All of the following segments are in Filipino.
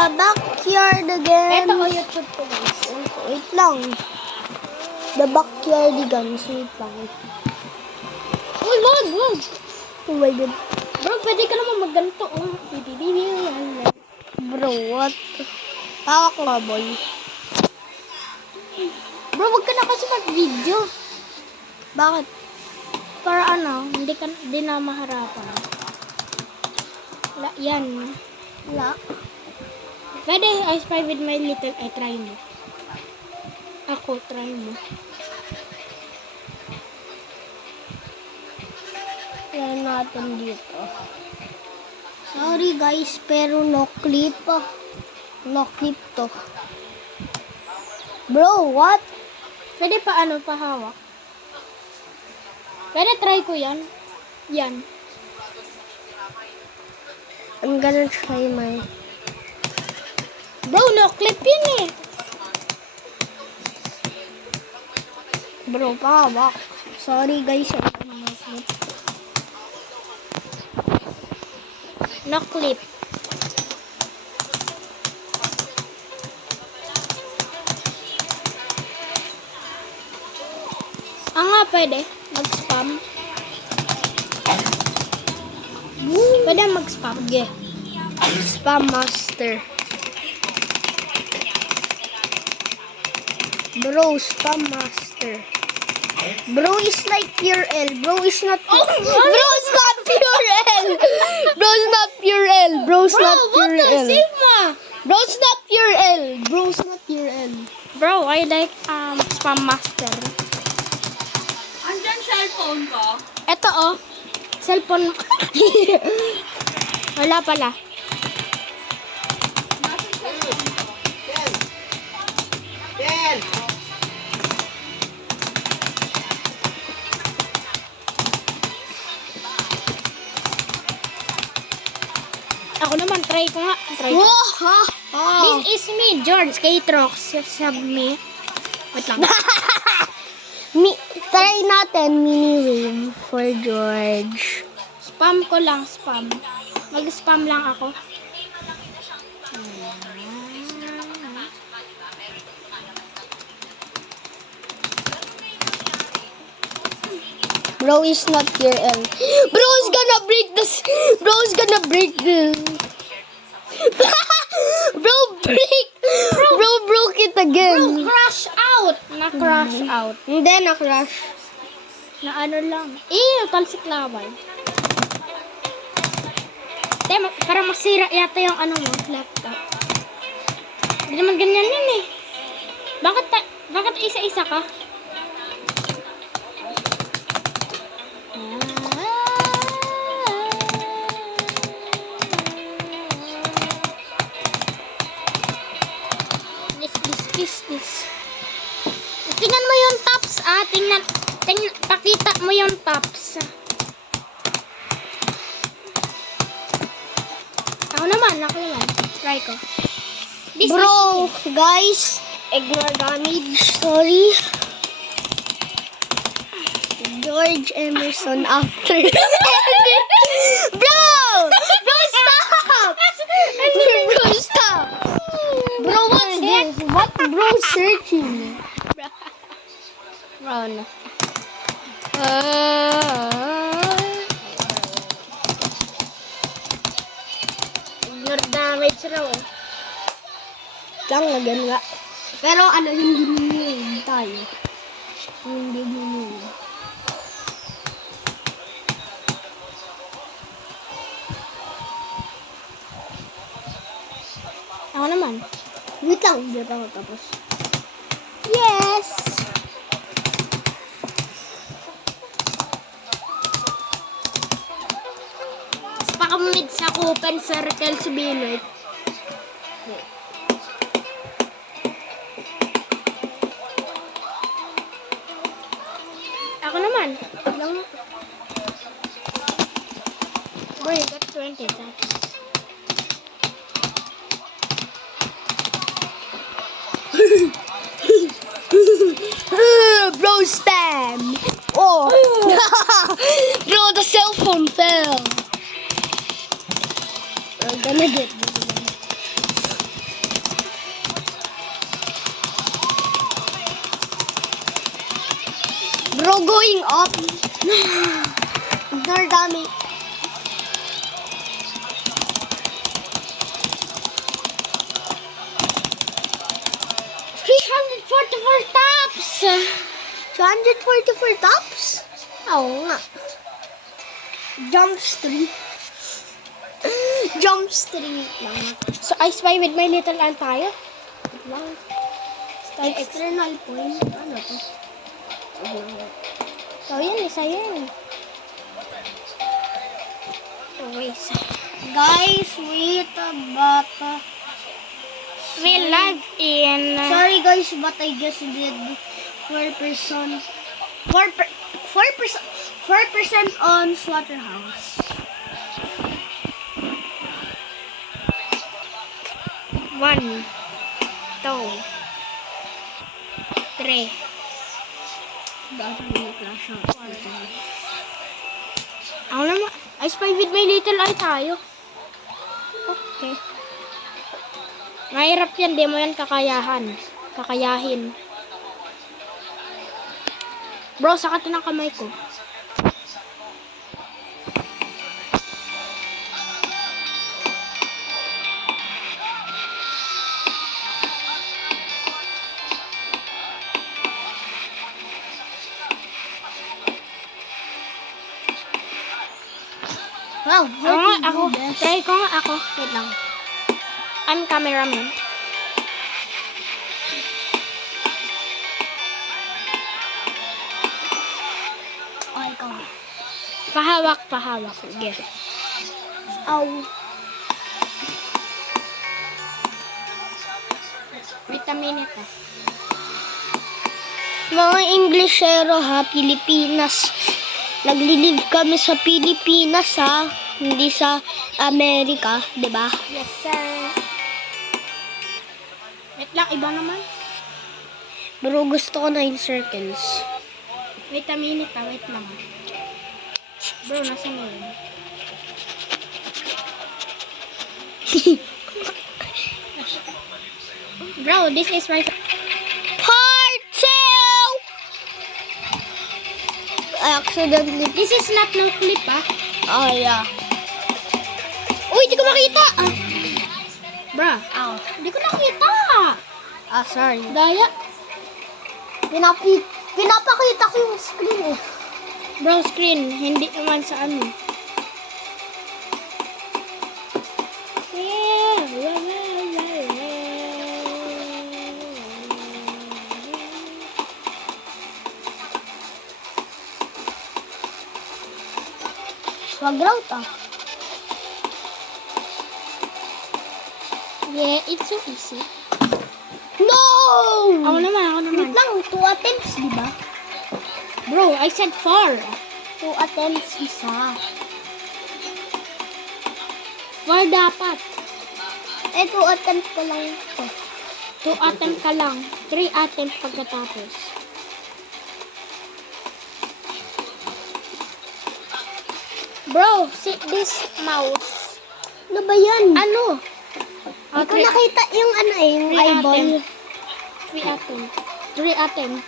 The backyard again. Ito o YouTube ko guys. Wait lang. The backyard again. Wait lang. Uy, wag. Oh my god. Bro, pwede ka naman magganto. Oh. Bro, what? Tawak nga, boy. Bro, wag ka na kasi mag-video. Bakit? Para ano, hindi na maharapan. Yan. Wala. Pwede, I spy with my little, try mo. Ako, try mo. Yan natin dito. Sorry guys, pero no clip. No clip to. Bro, what? Pwede pa pahawak. Pwede try ko yan. Yan. I'm gonna try my... Bro, no clip yun eh. Bro, pahawak. Sorry guys, I'm no clip. No clip. Nga, pwede. Mag-spam. Pwede mag-spam. Okay. Spam master. Bro, spam master. Bro is like pure L. Bro is not... Bro is not pure L. Bro is not pure L. Bro's Bro, not what pure the L. Sigma? Bro's not pure L. Bro's not pure L. Bro, I like spam master. Andyan cellphone ko. Eto oh. Cellphone. Wala pala. Nasa cellphone ko. Del! Ako naman, try ko nga. Try ko. Whoa, ha, ha. This is me, George. K-Trox. Sub me. Wait lang. Try natin mini wave for George. Spam ko lang, spam. Mag-spam lang ako. Bro is not pure L. Bro's gonna break this. Bro's gonna break this. Bro, break. Bro broke it Bro, again. crash out. Na-crash out. Hindi na crash. Na ano lang. Talsik laway. Para masira yata yung laptop. Hindi naman ganyan yan eh. Bakit isa-isa ka? This. Tingnan mo yung tops tingnan, pakita mo yung tops. Ako naman. Try ko. Bro, guys, ignore damage. Sorry. George Emerson after. Bro! Bro, stop! Bro, stop! Bro, what's this? What bro searching? Bro, no. Ignore damage raw. Lang na ganun nga. Pero hindi nyo tayo. Hindi nyo. Ako naman. Wait lang, hindi pa ako tapos. Yes! Pakamid sa open circle si Binoy. Ako naman. Bro, you got 20 taps. Bro, spam! Oh! Bro, the cell phone fell. We're gonna get this one. going up. Ignore dami. 344 taps! 244 tops? Oo nga. Jump street. Jump street lang. So, I spy with my little ant tayo. Wait lang. External point. Ano to? So, yun, isa yun. Okay, so, Guys, wait bata. we live in... Sorry guys, but I just did 4% on slaughterhouse. 1, 2, 3. Bata may flash out. Ako naman. I spy with my little eye tayo. Okay. Mahirap yan. Di mo yan kakayahin. Bro, sakat na ng kamay ko. Wow, Try ko nga ako. Wait lang. I'm cameraman. Oh, ikaw. Pahawak. Sige. Ow. Wait a minute ah. Mga Englishero ha, Pilipinas. Naglilive kami sa Pilipinas ha, hindi sa Amerika, di ba? Yes, sir. Wait lang, iba naman. Bro, gusto ko na yung circles. Wait a minute ah, wait lang. Bro, nasa mo yun? Bro, this is my... Part 2! I accidentally... This is not no clip ah. Oh, yeah. Uy, di ko makita! Bro, Ow. hindi ko nakita. Ah, sorry. Daya. Pinapakita ko yung screen eh. Bro, screen. Hindi naman sa ano. Swag route ah. Yeah, it's so easy. No! Ako naman. Wait lang, 2 attempts, di ba? Bro, I said 4. 2 attempts isa. 4 dapat. Eh, 2 attempts ko lang ito. 2 attempt ka lang. 3 attempt pagkatapos. Bro, see this mouse. Ano ba yan? Ano? Hindi ko nakita yung ano eh, yung eyeball. 3 attempt. 3 attempt.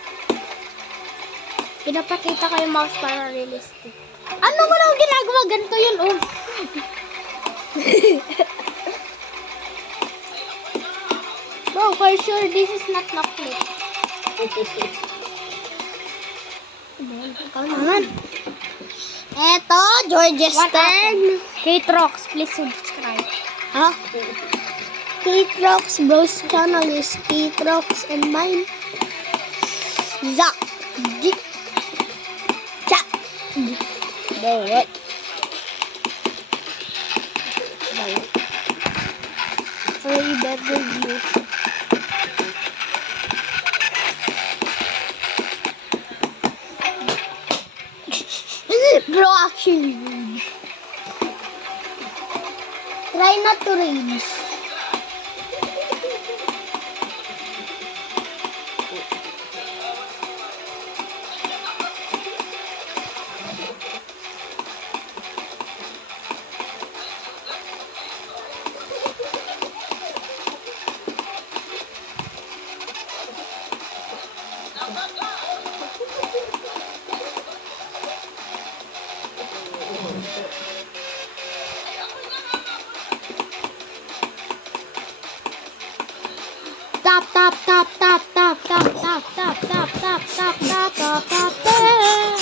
Pinapakita ko yung mouse para realistic. Ano mo lang ginagawa? Ganito yun, oh. Bro, for sure, this is not clip. Kaman. Eto, George's One turn. K-Trox, please subscribe. Ha? K-Trox, bro's channel is K-Trox and mine. Zak. G. Cha. Bro, what? Very better view. Bro, actually, try not to rage. tap, tap, tap, tap, tap, tap, tap, tap, tap, tap, tap, tap, tap, tap, tap.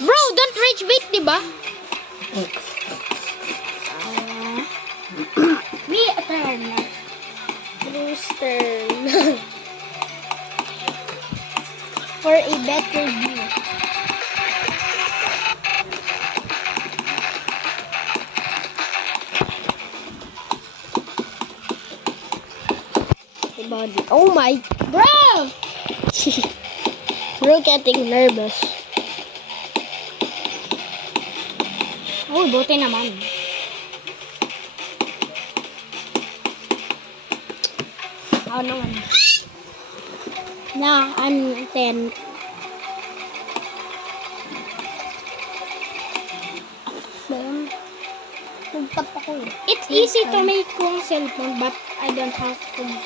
Bro, don't rage bait, di ba? Me a turn. Bruce turn. For a better view. Hey, body. Oh my. Bro! Bro getting nervous. Oh, buti naman. Ako naman. Na, I'm 10. Nagtap ako eh. It's easy to make kung cellphone but I don't have phone.